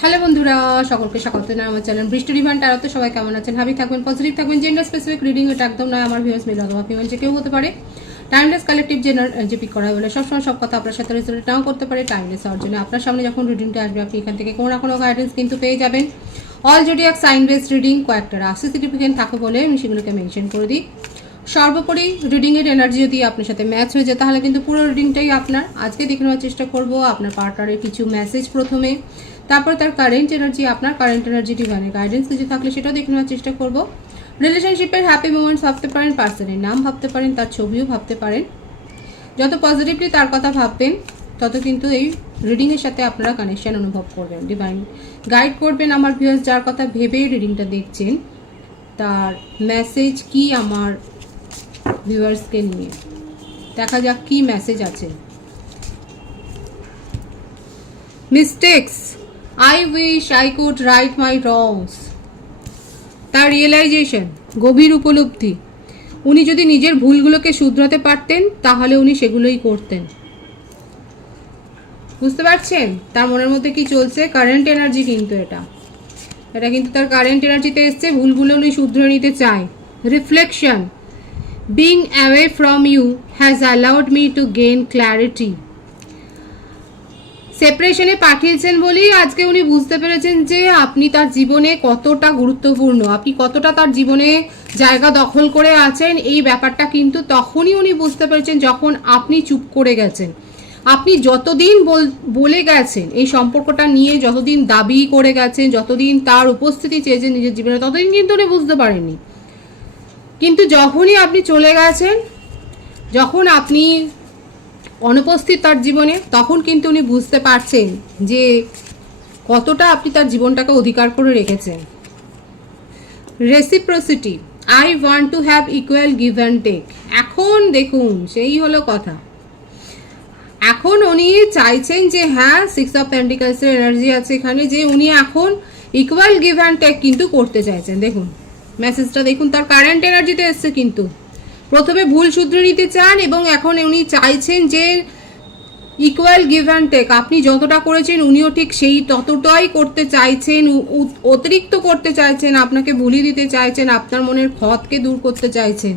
Hello বন্ধুরা, সকলকে স্বাগত জানাই আমার চ্যানেল বৃষ্টি ডিভাইন ট্যারোতে। সবাই কেমন আছেন? হ্যাপি থাকবেন, পজিটিভ থাকবেন। জেন্ডার স্পেসিফিক রিডিং এটা একদম নয়। আমার ভিউয়ার্স মেল অথবা ফিমেল যে কেউ হতে পারে। টাইমলেস কালেকটিভ জেনার যে পিক করা বলে সবসময় সব কথা আপনার সাথে রেজোনেট নাও করতে পারে। টাইমলেস হওয়ার জন্য আপনার সামনে যখন রিডিংটা আসবে আপনি এখান থেকে কোনো না কোনো গাইডেন্স কিন্তু পেয়ে যাবেন। All zodiac sign based reading, কয়েকটা রাশি সিগনিফিকেন্ট থাকে বলে আমি সেগুলোকে মেনশন করে দিই। সর্বোপরি রিডিংয়ের এনার্জি যদি আপনার সাথে ম্যাচ হয়ে যায় তাহলে কিন্তু পুরো রিডিংটাই আপনার। আজকে দেখে নেওয়ার চেষ্টা করব আপনার পার্টনারের কিছু মেসেজ প্রথমে, তারপর তার কারেন্ট এনার্জি, আপনার কারেন্ট এনার্জি ডিভাইনের গাইডেন্স কিছু থাকলে সেটাও দেখে নেওয়ার চেষ্টা করব। রিলেশনশিপের হ্যাপি মোমেন্টস ভাবতে পারেন, পার্সনের নাম ভাবতে পারেন, তার ছবিও ভাবতে পারেন। যত পজিটিভলি তার কথা ভাববেন তত কিন্তু এই রিডিংয়ের সাথে আপনারা কানেকশন অনুভব করবেন। ডিভাইন গাইড করবেন আমার ভিউয়ার্স যার কথা ভেবে রিডিংটা দেখছেন, তার মেসেজ কি আমার ভিউয়ার্সকে নিয়ে। দেখা যাক কি মেসেজ আছে। Mistakes, I wish I could right my wrongs. তার রিয়েলাইজেশন, গভীর উপলব্ধি। উনি যদি নিজের ভুলগুলোকে শুধরাতে পারতেন তাহলে উনি সেগুলোই করতেন। বুঝতে পারছেন তার মনের মধ্যে কি চলছে? কারেন্ট এনার্জি কিন্তু এটা কিন্তু তার কারেন্ট এনার্জিতে এসছে। ভুলগুলো উনি শুধরে নিতে চায়। Reflection, being away from you has allowed me to gain clarity. সেপারেশনে পাঠিয়েছেন বলেই আজকে উনি বুঝতে পেরেছেন যে আপনি তার জীবনে কতটা গুরুত্বপূর্ণ, আপনি কতটা তার জীবনে জায়গা দখল করে আছেন। এই ব্যাপারটা কিন্তু তখনই উনি বুঝতে পেরেছেন যখন আপনি চুপ করে গেছেন। আপনি যতদিন বলে গেছেন এই সম্পর্কটা নিয়ে, যতদিন দাবি করে গেছেন, যতদিন তার উপস্থিতি চেয়েছেন নিজের জীবনে, ততদিন কিন্তু উনি বুঝতে পারেননি। কিন্তু যখনই আপনি চলে গেছেন, যখন আপনি অনুপস্থিত তার জীবনে, তখন কিন্তু উনি বুঝতে পারছেন যে কতটা আপনি তার জীবনটাকে অধিকার করে রেখেছেন। Reciprocity, I want to have equal give and take. এখন দেখুন সেই হলো কথা। এখন উনি চাইছেন যে হ্যাঁ, 6 অফ পেন্টিকলসের এনার্জি আছে এখানে, যে উনি এখন ইকুয়াল গিভ অ্যান্ড টেক কিন্তু করতে চাইছেন। দেখুন মেসেজটা দেখুন, তার কারেন্ট এনার্জিতে এসছে। কিন্তু প্রথমে ভুল শুধরে নিতে চান এবং এখন উনি চাইছেন যে ইকুয়াল গিভ অ্যান্ড টেক। আপনি যতটা করেছেন উনিও ঠিক সেই ততটাই করতে চাইছেন, অতিরিক্ত করতে চাইছেন, আপনাকে ভুলিয়ে দিতে চাইছেন, আপনার মনের ক্ষতকে দূর করতে চাইছেন।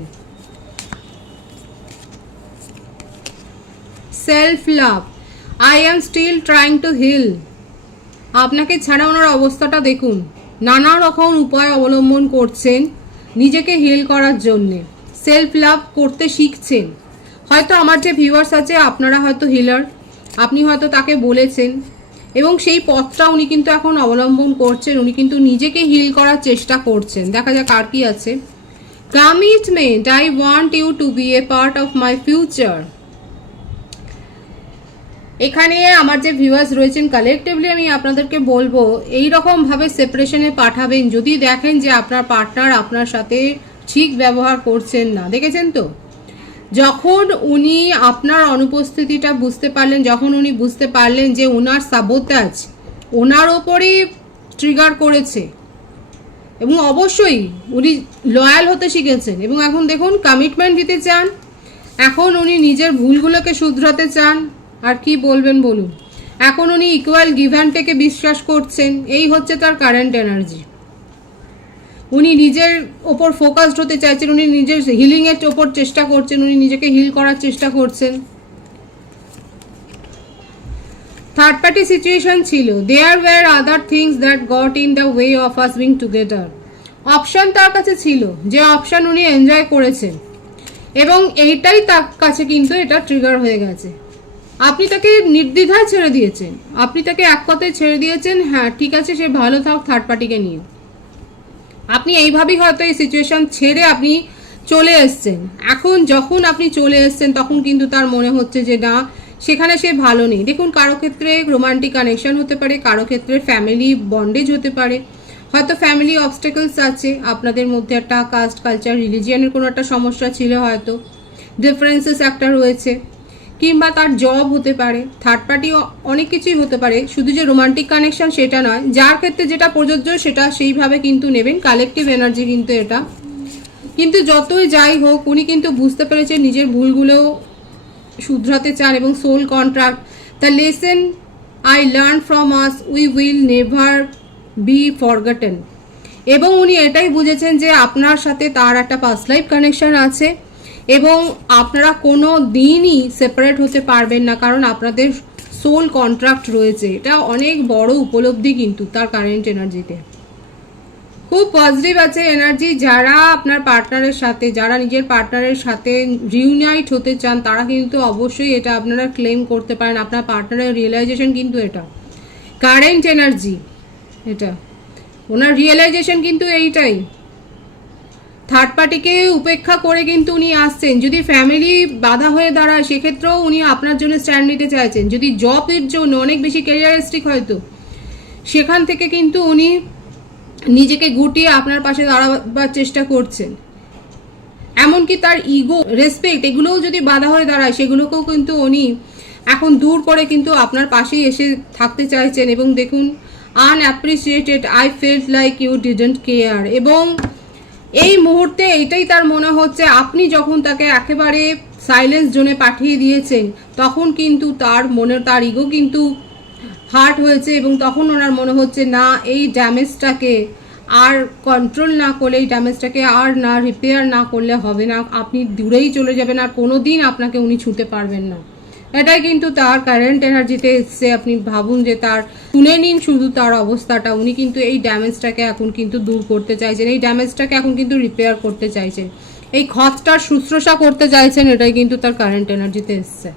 Self love, I am still trying to heal. আপনাকে ছাড়া ওনার অবস্থাটা দেখুন, নানা রকম উপায় অবলম্বন করছেন নিজেকে হিল করার জন্যে। সেলফ লাভ করতে শিখছেন। হয়তো আমার যে ভিউয়ার্স আছে আপনারা হয়তো হিলার, আপনি হয়তো তাকে বলেছেন এবং সেই পথটা উনি কিন্তু এখন অবলম্বন করছেন। উনি কিন্তু নিজেকে হিল করার চেষ্টা করছেন। দেখা যাক আর কি আছে। Commitment, I want you to be a part of my future. এখানে আমার যে ভিউয়ার্স রয়েছেন কালেকটিভলি আমি আপনাদেরকে বলবো এই রকমভাবে সেপারেশনে পাঠাবেন যদি দেখেন যে আপনার পার্টনার আপনার সাথে ঠিক ব্যবহার করছেন না। দেখেছেন তো, যখন উনি আপনার অনুপস্থিতিটা বুঝতে পারলেন, যখন উনি বুঝতে পারলেন যে ওনার সাবোটাজ ওনার ওপরেই ট্রিগার করেছে এবং অবশ্যই উনি লয়াল হতে শিখেছেন এবং এখন দেখুন কমিটমেন্ট দিতে চান। এখন উনি নিজের ভুলগুলোকে শুধরাতে চান। আর কি বলবেন বলুন। এখন উনি ইকুয়াল গিভ অ্যান্ড টেকে বিশ্বাস করছেন। এই হচ্ছে তার কারেন্ট এনার্জি। উনি নিজের ওপর ফোকাসড হতে চাইছেন, উনি নিজের হিলিংয়ের ওপর চেষ্টা করছেন, উনি নিজেকে হিল করার চেষ্টা করছেন। থার্ড পার্টি সিচুয়েশন ছিল, there were other things that got in the way of us being together. Option তার কাছে ছিল, যে অপশান উনি এনজয় করেছেন এবং এইটাই তার কাছে কিন্তু এটা ট্রিগার হয়ে গেছে। আপনি তাকে নির্দ্বিধায় ছেড়ে দিয়েছেন, আপনি তাকে এক কথায় ছেড়ে দিয়েছেন, হ্যাঁ ঠিক আছে সে ভালো থাক থার্ড পার্টিকে নিয়ে। আপনি এইভাবেই হয়তো এই সিচুয়েশন ছেড়ে আপনি চলে এসছেন। এখন যখন আপনি চলে এসছেন তখন কিন্তু তার মনে হচ্ছে যে না, সেখানে সে ভালো নেই। দেখুন কারো ক্ষেত্রে রোমান্টিক কানেকশন হতে পারে, কারো ক্ষেত্রে ফ্যামিলি বন্ডেজ হতে পারে, হয়তো ফ্যামিলি অবস্টেকলস আছে, আপনাদের মধ্যে একটা কাস্ট কালচার রিলিজিয়ানের কোনো একটা সমস্যা ছিল, হয়তো ডিফারেন্সেস একটা রয়েছে, কিংবা তার জব হতে পারে। থার্ড পার্টি অনেক কিছুই হতে পারে, শুধু যে রোমান্টিক কানেকশন সেটা নয়। যার ক্ষেত্রে যেটা প্রযোজ্য সেটা সেইভাবে কিন্তু নেবেন। কালেকটিভ এনার্জি কিন্তু এটা। কিন্তু যতই যাই হোক উনি কিন্তু বুঝতে পেরেছেন নিজের ভুলগুলো শুধরাতে চান এবং soul contract, the lesson I learn from us, we will never be forgotten. এবং উনি এটাই বুঝেছেন যে আপনার সাথে তার একটা পাস্ট লাইফ কানেকশন আছে এবং আপনারা কোনো দিনই সেপারেট হতে পারবেন না, কারণ আপনাদের সোল কন্ট্রাক্ট রয়েছে। এটা অনেক বড় উপলব্ধি কিন্তু তার কারেন্ট এনার্জিতে। খুব পজিটিভ আছে এনার্জি। যারা আপনার পার্টনারের সাথে, যারা নিজের পার্টনারের সাথে রিউনাইট হতে চান, তারা কিন্তু অবশ্যই এটা আপনারা ক্লেম করতে পারেন। আপনার পার্টনারের রিয়েলাইজেশন কিন্তু এটা কারেন্ট এনার্জি, এটা ওনার রিয়েলাইজেশন কিন্তু এইটাই। থার্ড পার্টিকে উপেক্ষা করে কিন্তু উনি আসছেন। যদি ফ্যামিলি বাধা হয়ে দাঁড়ায় সেক্ষেত্রেও উনি আপনার জন্য স্ট্যান্ড নিতে চাইছেন। যদি জবের জন্য অনেক বেশি ক্যারিয়ারিস্টিক হয়তো, সেখান থেকে কিন্তু উনি নিজেকে গুটিয়ে আপনার পাশে দাঁড়াবার চেষ্টা করছেন। এমনকি তার ইগো, রেসপেক্ট, এগুলোও যদি বাধা হয়ে দাঁড়ায় সেগুলোকেও কিন্তু উনি এখন দূর করে কিন্তু আপনার পাশেই এসে থাকতে চাইছেন। এবং দেখুন, unappreciated, I felt like you didn't care. এবং এই মুহূর্তে এটাই তার মনে হচ্ছে, আপনি যখন তাকে একেবারে সাইলেন্স জোনে পাঠিয়ে দিয়েছেন তখন কিন্তু তার ইগো কিন্তু হার্ট হয়েছে এবং তখন ওনার মনে হচ্ছে না, এই ড্যামেজটাকে আর কন্ট্রোল না করলে, এই ড্যামেজটাকে আর না রিপেয়ার না করলে হবে না। আপনি দূরেই চলে যাবেন, আর কোনো দিন আপনাকে উনি ছুঁতে পারবেন না। এটাই কিন্তু তার কারেন্ট এনার্জিতে এসছে। আপনি ভাবুন যে তার, শুনে নিন শুধু তার অবস্থাটা। উনি কিন্তু এই ড্যামেজটাকে এখন কিন্তু দূর করতে চাইছেন, এই ড্যামেজটাকে এখন কিন্তু রিপেয়ার করতে চাইছেন, এই ক্ষতটার শুশ্রূষা করতে চাইছেন। এটাই কিন্তু তার কারেন্ট এনার্জিতে এসছে।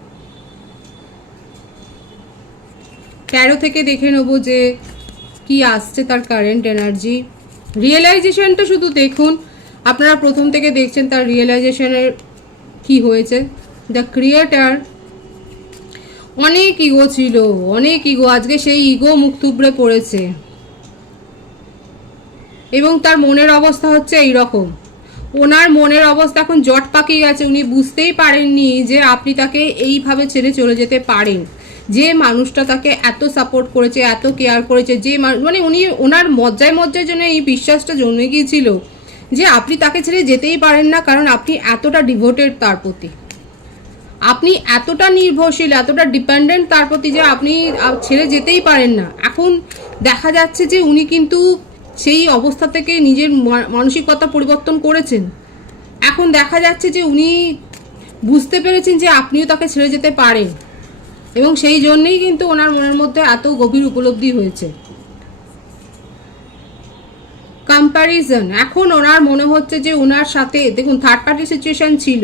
13 থেকে দেখে নেবো যে কি আসছে তার কারেন্ট এনার্জি। রিয়েলাইজেশনটা শুধু দেখুন, আপনারা প্রথম থেকে দেখছেন তার রিয়েলাইজেশনের কি হয়েছে। দ্য ক্রিয়েটার, অনেক ইগো ছিল, অনেক ইগো, আজকে সেই ইগো মুখ থুবড়ে পড়েছে এবং তার মনের অবস্থা হচ্ছে এইরকম। ওনার মনের অবস্থা এখন জট পাকিয়ে গেছে। উনি বুঝতেই পারেননি যে আপনি তাকে এইভাবে ছেড়ে চলে যেতে পারেন। যে মানুষটা তাকে এত সাপোর্ট করেছে, এত কেয়ার করেছে, যে মানে উনি ওনার মজ্জায় জন্য এই বিশ্বাসটা জন্মে গিয়েছিল যে আপনি তাকে ছেড়ে যেতেই পারেন না, কারণ আপনি এতটা ডিভোটেড তার প্রতি, আপনি এতটা নির্ভরশীল, এতটা ডিপেন্ডেন্ট তার প্রতি যে আপনি ছেড়ে যেতেই পারেন না। এখন দেখা যাচ্ছে যে উনি কিন্তু সেই অবস্থা থেকে নিজের মানসিকতা পরিবর্তন করেছেন। এখন দেখা যাচ্ছে যে উনি বুঝতে পেরেছেন যে আপনিও তাকে ছেড়ে যেতে পারেন এবং সেই জন্যই কিন্তু ওনার মনের মধ্যে এত গভীর উপলব্ধি হয়েছে। কম্প্যারিজন, এখন ওনার মনে হচ্ছে যে ওনার সাথে, দেখুন থার্ড পার্টি সিচুয়েশন ছিল,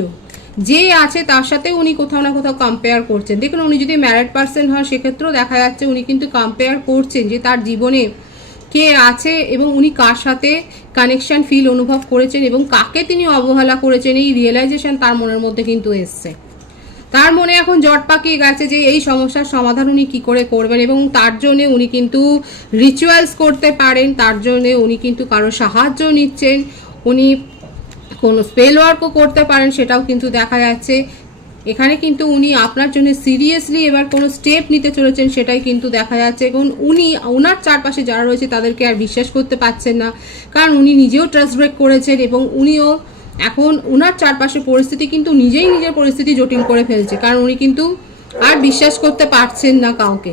যে আছে তার সাথে উনি কোথাও না কোথাও কম্পেয়ার করছেন। দেখুন উনি যদি ম্যারিড পার্সন হয় সেক্ষেত্রেও দেখা যাচ্ছে উনি কিন্তু কম্পেয়ার করছেন যে তার জীবনে কে আছে এবং উনি কার সাথে কানেকশন ফিল অনুভব করেছেন এবং কাকে তিনি অবহেলা করেছেন। এই রিয়েলাইজেশন তার মনের মধ্যে কিন্তু এসছে। তার মনে এখন জট পাকিয়ে গেছে যে এই সমস্যার সমাধান উনি কী করে করবেন এবং তার জন্যে উনি কিন্তু রিচুয়ালস করতে পারেন, তার জন্যে উনি কিন্তু কারো সাহায্য নিচ্ছেন, উনি কোনো স্পেল ওয়ার্কও করতে পারেন, সেটাও কিন্তু দেখা যাচ্ছে। এখানে কিন্তু উনি আপনার জন্য সিরিয়াসলি এবার কোনো স্টেপ নিতে চলেছেন, সেটাই কিন্তু দেখা যাচ্ছে। এবং উনি ওনার চারপাশে যারা রয়েছে তাদেরকে আর বিশ্বাস করতে পারছেন না, কারণ উনি নিজেও ট্রাস্ট ব্রেক করেছেন এবং উনিও এখন ওনার চারপাশে পরিস্থিতি কিন্তু নিজের পরিস্থিতি জটিল করে ফেলছে, কারণ উনি কিন্তু আর বিশ্বাস করতে পারছেন না কাউকে।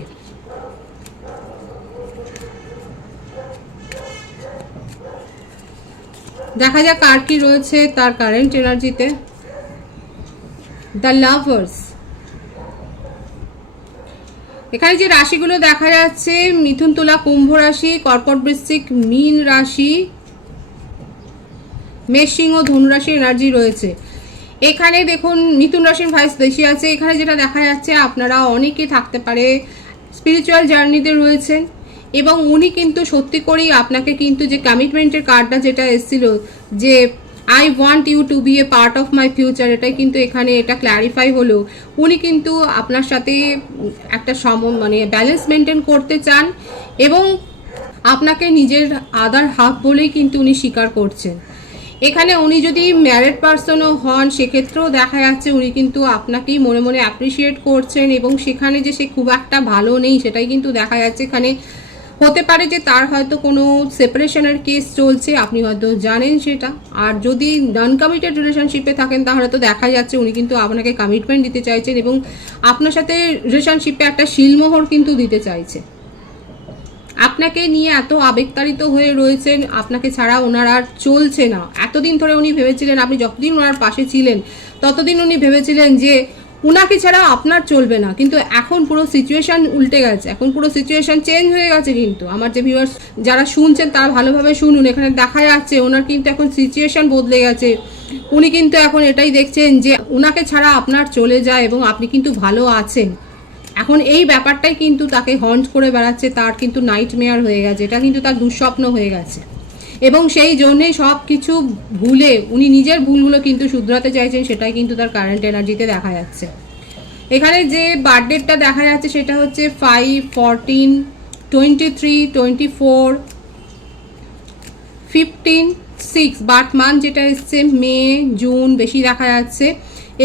দেখা যাক কার কি রয়েছে তার কারেন্ট এনার্জিতে। দ্য লাভার্স, এখানে যে রাশিগুলো দেখা যাচ্ছে, মিথুন, তুলা, কুম্ভ রাশি, কর্কট, বৃশ্চিক, মীন রাশি, মেষ, সিংহ, ধনু রাশি এনার্জি রয়েছে। এখানে দেখুন মিথুন রাশির ভাইস বেশি আছে। এখানে যেটা দেখা যাচ্ছে, আপনারা অনেকে থাকতে পারে স্পিরিচুয়াল জার্নিতে রয়েছেন এবং উনি কিন্তু সত্যি করেই আপনাকে কিন্তু যে কমিটমেন্টের কার্ডটা যেটা এসেছিল যে I want you to be a part of my future, এটাই কিন্তু এখানে এটা ক্ল্যারিফাই হলো। উনি কিন্তু আপনার সাথে একটা মানে ব্যালেন্স মেনটেন করতে চান এবং আপনাকে নিজের আদার হাফ বলেই কিন্তু উনি স্বীকার করছেন। এখানে উনি যদি ম্যারিড পার্সনও হন সেক্ষেত্রেও দেখা যাচ্ছে উনি কিন্তু আপনাকেই মনে মনে অ্যাপ্রিসিয়েট করছেন এবং সেখানে যে সে খুব একটা ভালো নেই সেটাই কিন্তু দেখা যাচ্ছে। এখানে হতে পারে যে তার হয়তো কোনো সেপারেশনের কেস চলছে, আপনি হয়তো জানেন সেটা। আর যদি নন কমিটেড রিলেশনশিপে থাকেন তাহলে তো দেখা যাচ্ছে উনি কিন্তু আপনাকে কমিটমেন্ট দিতে চাইছেন এবং আপনার সাথে রিলেশনশিপে একটা শিলমোহর কিন্তু দিতে চাইছে। আপনাকে নিয়ে এত আবেগতাড়িত হয়ে রয়েছেন, আপনাকে ছাড়া ওনার আর চলছে না। এতদিন ধরে উনি ভেবেছিলেন, আপনি যতদিন ওনার পাশে ছিলেন ততদিন উনি ভেবেছিলেন যে উনাকে ছাড়া আপনার চলবে না, কিন্তু এখন পুরো সিচুয়েশন উল্টে গেছে, এখন পুরো সিচুয়েশন চেঞ্জ হয়ে গেছে। কিন্তু আমার যে ভিউয়ার্স যারা শুনছেন তারা ভালোভাবে শুনুন, এখানে দেখা যাচ্ছে ওনার কিন্তু এখন সিচুয়েশন বদলে গেছে। উনি কিন্তু এখন এটাই দেখছেন যে উনাকে ছাড়া আপনার চলে যায় এবং আপনি কিন্তু ভালো আছেন। এখন এই ব্যাপারটাই কিন্তু তাকে হন্ট করে বেড়াচ্ছে, তার কিন্তু নাইটমেয়ার হয়ে গেছে, এটা কিন্তু তার দুঃস্বপ্ন হয়ে গেছে এবং সেই জন্যেই সব কিছু ভুলে উনি নিজের ভুলগুলো কিন্তু শুধরাতে চাইছেন, সেটাই কিন্তু তার কারেন্ট এনার্জিতে দেখা যাচ্ছে। এখানে যে বার্থডেটটা দেখা যাচ্ছে সেটা হচ্ছে 5, 14, 23, 24, 15, 6। বার্থ মান্থ যেটা এসছে মে, জুন বেশি দেখা যাচ্ছে,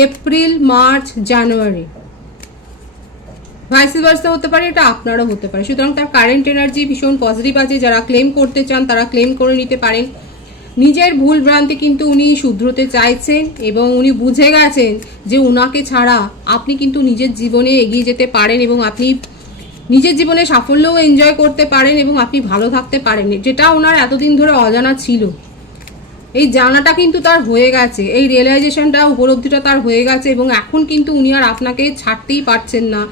এপ্রিল, মার্চ, জানুয়ারি, ভাইস ভার্সা হতে পারে, এটা আপনারও হতে পারে। সুতরাং তার কারেন্ট এনার্জি ভীষণ পজিটিভ আছে। যারা ক্লেম করতে চান তারা ক্লেম করে নিতে পারেন। নিজের ভুল ভ্রান্তি কিন্তু উনি শুধরোতে চাইছেন এবং উনি বুঝে গেছেন যে উনাকে ছাড়া আপনি কিন্তু নিজের জীবনে এগিয়ে যেতে পারেন এবং আপনি নিজের জীবনে সাফল্যও এনজয় করতে পারেন এবং আপনি ভালো থাকতে পারেন, যেটা ওনার এতদিন ধরে অজানা ছিল। এই জানাটা কিন্তু তার হয়ে গেছে, এই রিয়েলাইজেশনটা, উপলব্ধিটা তার হয়ে গেছে এবং এখন কিন্তু উনি আর আপনাকে ছাড়তেই পারছেন না।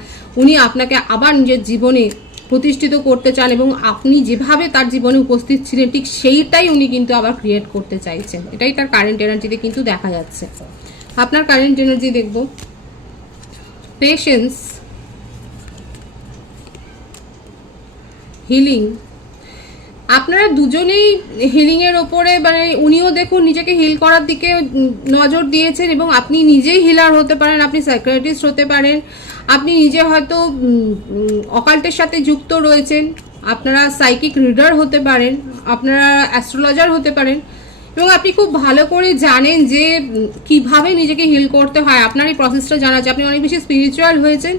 উনি আপনাকে আবার নিজের জীবনে প্রতিষ্ঠিত করতে চান এবং আপনি যেভাবে তার জীবনে উপস্থিত ছিলেন ঠিক সেইটাই উনি কিন্তু আবার ক্রিয়েট করতে চাইছেন। এটাই তার কারেন্ট এনার্জিতে কিন্তু দেখা যাচ্ছে। আপনার কারেন্ট এনার্জি দেখব, পেশেন্স, হিলিং। আপনারা দুজনেই হিলিংয়ের ওপরে, মানে উনিও দেখুন নিজেকে হিল করার দিকে নজর দিয়েছেন এবং আপনি নিজেই হিলার হতে পারেন, আপনি সাইকিয়াট্রিস্ট হতে পারেন, আপনি নিজে হয়তো অকাল্টের সাথে যুক্ত রয়েছেন, আপনারা সাইকিক রিডার হতে পারেন, আপনারা অ্যাস্ট্রোলজার হতে পারেন এবং আপনি খুব ভালো করে জানেন যে কিভাবে নিজেকে হিল করতে হয়। আপনার এই প্রসেসটা জানা আছে, আপনি অনেক বেশি স্পিরিচুয়াল হয়েছেন,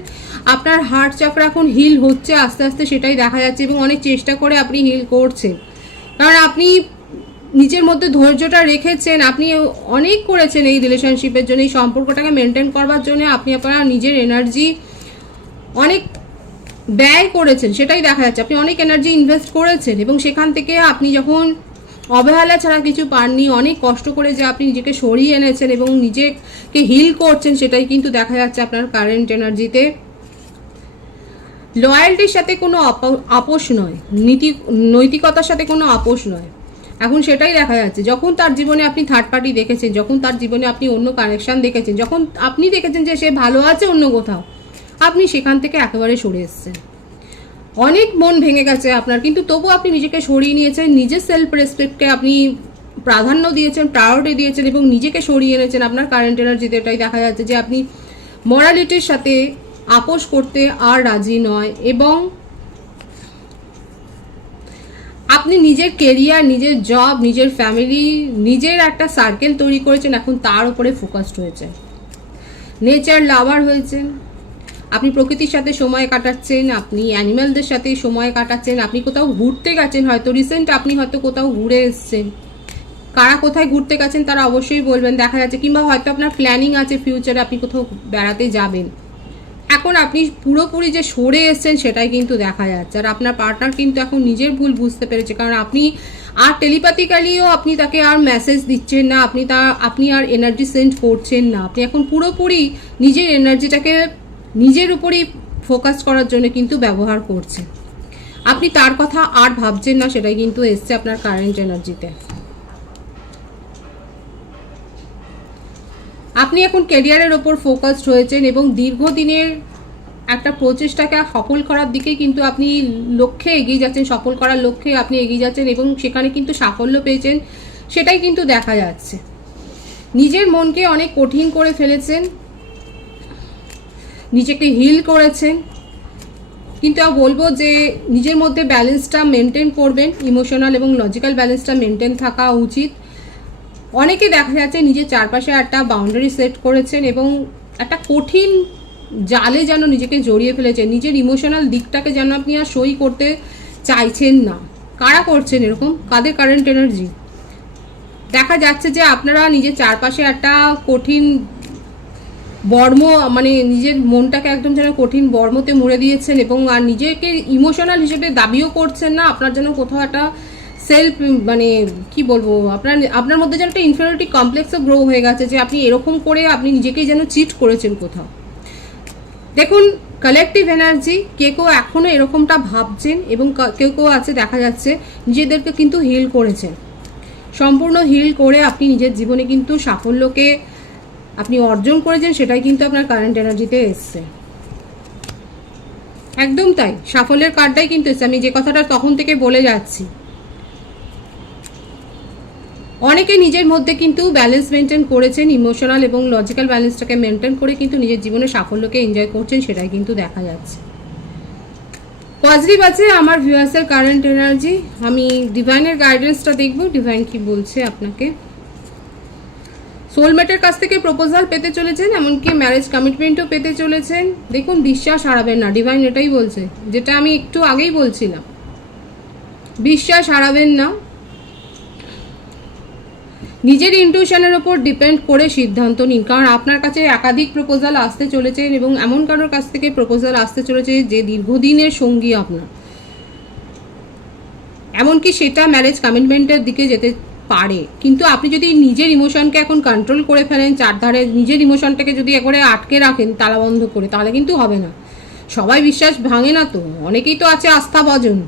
আপনার হার্ট চক্র এখন হিল হচ্ছে আস্তে আস্তে, সেটাই দেখা যাচ্ছে এবং অনেক চেষ্টা করে আপনি হিল করছেন, কারণ আপনি নিজের মধ্যে ধৈর্যটা রেখেছেন, আপনি অনেক করেছেন এই রিলেশনশিপের জন্য, এই সম্পর্কটাকে মেনটেন করবার জন্য আপনি আপনার নিজের এনার্জি অনেক ব্যয় করেছেন, সেটাই দেখা যাচ্ছে। আপনি অনেক এনার্জি ইনভেস্ট করেছেন এবং সেখান থেকে আপনি যখন অবহেলা ছাড়া কিছু পাননি, অনেক কষ্ট করে যে আপনি নিজেকে সরিয়ে এনেছেন এবং নিজেকে হিল করছেন, সেটাই কিন্তু দেখা যাচ্ছে আপনার কারেন্ট এনার্জিতে। লয়ালটির সাথে কোনো আপোষ নয়, নৈতিকতার সাথে কোনো আপোষ নয়, এখন সেটাই দেখা যাচ্ছে। যখন তার জীবনে আপনি থার্ড পার্টি দেখেছেন, যখন তার জীবনে আপনি অন্য কানেকশন দেখেছেন, যখন আপনি দেখেছেন যে সে ভালো আছে অন্য কোথাও, আপনি সেখান থেকে একেবারে সরে এসেছেন। অনেক মন ভেঙে গেছে আপনার, কিন্তু তবু আপনি নিজেকে সরিয়ে নিয়েছেন, নিজের সেলফ রেসপেক্টকে আপনি প্রাধান্য দিয়েছেন, প্রায়োরিটি দিয়েছেন এবং নিজেকে সরিয়ে এনেছেন। আপনার কারেন্ট এনার্জিতে এটাই দেখা যাচ্ছে যে আপনি মরালিটির সাথে আপোষ করতে আর রাজি নয় এবং আপনি নিজের কেরিয়ার, নিজের জব, নিজের ফ্যামিলি, নিজের একটা সার্কেল তৈরি করেছেন, এখন তার উপরে ফোকাসড হয়েছে। নেচার লাভার হয়েছেন, আপনি প্রকৃতির সাথে সময় কাটাচ্ছেন, আপনি অ্যানিম্যালদের সাথে সময় কাটাচ্ছেন, আপনি কোথাও ঘুরতে গেছেন, হয়তো রিসেন্ট আপনি হয়তো কোথাও ঘুরে এসছেন। কারা কোথায় ঘুরতে গেছেন তারা অবশ্যই বলবেন, দেখা যাচ্ছে। কিংবা হয়তো আপনার প্ল্যানিং আছে ফিউচারে আপনি কোথাও বেড়াতে যাবেন। এখন আপনি পুরোপুরি যে সরে এসছেন সেটাই কিন্তু দেখা যাচ্ছে। আর আপনার পার্টনার কিন্তু এখন নিজের ভুল বুঝতে পেরেছে, কারণ আপনি আর টেলিপ্যাথিক্যালিও আপনি তাকে আর মেসেজ দিচ্ছেন না, আপনি আর এনার্জি সেন্ড করছেন না। আপনি এখন পুরোপুরি নিজের এনার্জিটাকে নিজের উপরই ফোকাস করার জন্য কিন্তু ব্যবহার করছেন। আপনি তার কথা আর ভাবছেন না, সেটাই কিন্তু এসছে আপনার কারেন্ট এনার্জিতে। আপনি এখন ক্যারিয়ারের ওপর ফোকাসড হয়েছেন এবং দীর্ঘদিনের একটা প্রচেষ্টাকে সফল করার দিকে কিন্তু আপনি লক্ষ্যে এগিয়ে যাচ্ছেন, সফল করার লক্ষ্যে আপনি এগিয়ে যাচ্ছেন এবং সেখানে কিন্তু সাফল্য পেয়েছেন, সেটাই কিন্তু দেখা যাচ্ছে। নিজের মনকে অনেক কঠিন করে ফেলেছেন, নিজেকে হিল করেছেন, কিন্তু বলবো যে নিজের মধ্যে ব্যালেন্সটা মেনটেন করবেন, ইমোশনাল এবং লজিক্যাল ব্যালেন্সটা মেনটেন থাকা উচিত। অনেকে দেখা যাচ্ছে নিজের চারপাশে একটা বাউন্ডারি সেট করেছেন এবং একটা কঠিন জালে যেন নিজেকে জড়িয়ে ফেলেছেন, নিজের ইমোশনাল দিকটাকে যেন আপনি আর সই করতে চাইছেন না। কারা করছেন এরকম? কাদের কারেন্ট এনার্জি? দেখা যাচ্ছে যে আপনারা নিজের চারপাশে একটা কঠিন বর্ম, মানে নিজের মনটাকে একদম যেন কঠিন বর্মতে মুড়ে দিয়েছেন, এবং আর নিজেকে ইমোশনাল হিসেবে দাবিও করছেন না। আপনার যেন কোথাও একটা সেলফ, মানে কি বলবো, আপনার মধ্যে যেন একটা ইনফিরিয়রিটি কমপ্লেক্সও গ্রো হয়ে গেছে, যে আপনি এরকম করে আপনি নিজেকেই যেন চিট করেছেন কোথাও। দেখুন, কালেকটিভ এনার্জি কেউ এখনো এরকমটা ভাবছেন, এবং কেউ আছে দেখা যাচ্ছে নিজেদেরকে কিন্তু হিল করেছেন, সম্পূর্ণ হিল করে আপনি নিজের জীবনে কিন্তু সাফল্যকে আপনি অর্জন করেছেন, সেটাই কিন্তু আপনার কারেন্ট এনার্জিতে এসছে। একদম তাই, সাফল্যের কার্ডটাই কিন্তু এসছে। আমি যে কথাটা তখন থেকে বলে যাচ্ছি, অনেকে নিজের মধ্যে কিন্তু ব্যালেন্স মেনটেন করেছেন, ইমোশনাল এবং লজিক্যাল ব্যালেন্সটাকে মেনটেন করে কিন্তু নিজের জীবনে সাফল্যকে এনজয় করছেন, সেটাই কিন্তু দেখা যাচ্ছে। পজিটিভ আছে আমার ভিউয়ার্সের কারেন্ট এনার্জি। আমি ডিভাইনের গাইডেন্সটা দেখব, ডিভাইন কি বলছে আপনাকে। সোলমেটের কাছ থেকে প্রপোজাল পেতে চলেছেন, এমনকি ম্যারেজ কমিটমেন্টও পেতে চলেছেন। দেখুন, বিশ্বাস হারাবেন না, ডিভাইন এটাই বলছে, যেটা আমি একটু আগেই বলছিলাম। বিশ্বাস হারাবেন না, নিজের ইনটিউশনের ওপর ডিপেন্ড করে সিদ্ধান্ত নিন, কারণ আপনার কাছে একাধিক প্রপোজাল আসতে চলেছে, এবং এমন কারোর কাছ থেকে প্রপোজাল আসতে চলেছে যে দীর্ঘদিনের সঙ্গী আপনার, এমনকি সেটা ম্যারেজ কমিটমেন্টের দিকে যেতে পারে। কিন্তু আপনি যদি নিজের ইমোশনকে এখন কন্ট্রোল করে ফেলেন, চারধারে নিজের ইমোশনটাকে যদি একবারে আটকে রাখেন তালাবন্ধ করে, তাহলে কিন্তু হবে না। সবাই বিশ্বাস ভাঙে না তো, অনেকেই তো আছে আস্থাভাজন,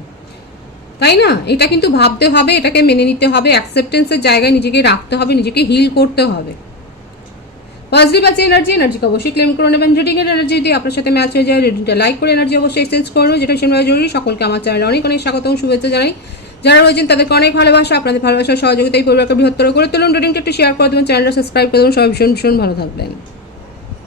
তাই না? এটা কিন্তু ভাবতে হবে, এটাকে মেনে নিতে হবে, অ্যাকসেপ্টেন্সের জায়গায় নিজেকে রাখতে হবে, নিজেকে হিল করতে হবে। পজিটিভ আছে এনার্জিকে অবশ্যই ক্লেম করে নেবেন। রিডিং এর এনার্জি যদি আপনার সাথে ম্যাচ হয়ে যায়, রিডিংটা লাইক করে এনার্জি অবশ্যই এক্সচেঞ্জ করুন, যেটা ভীষণভাবে জরুরি। সকলকে আমার চ্যানেলে অনেক অনেক স্বাগত এবং শুভেচ্ছা জানাই। যারা রয়েছেন তাদেরকে অনেক ভালোবাসা, আপনাদের ভালোবাসার সহযোগিতায় পরিবারকে বৃহত্তর করে তুলুন। রিডিংটা একটু শেয়ার করে দেবেন, চ্যানেলটা সাবস্ক্রাইব করে দেবেন। সবাই ভীষণ ভীষণ ভালো থাকবেন।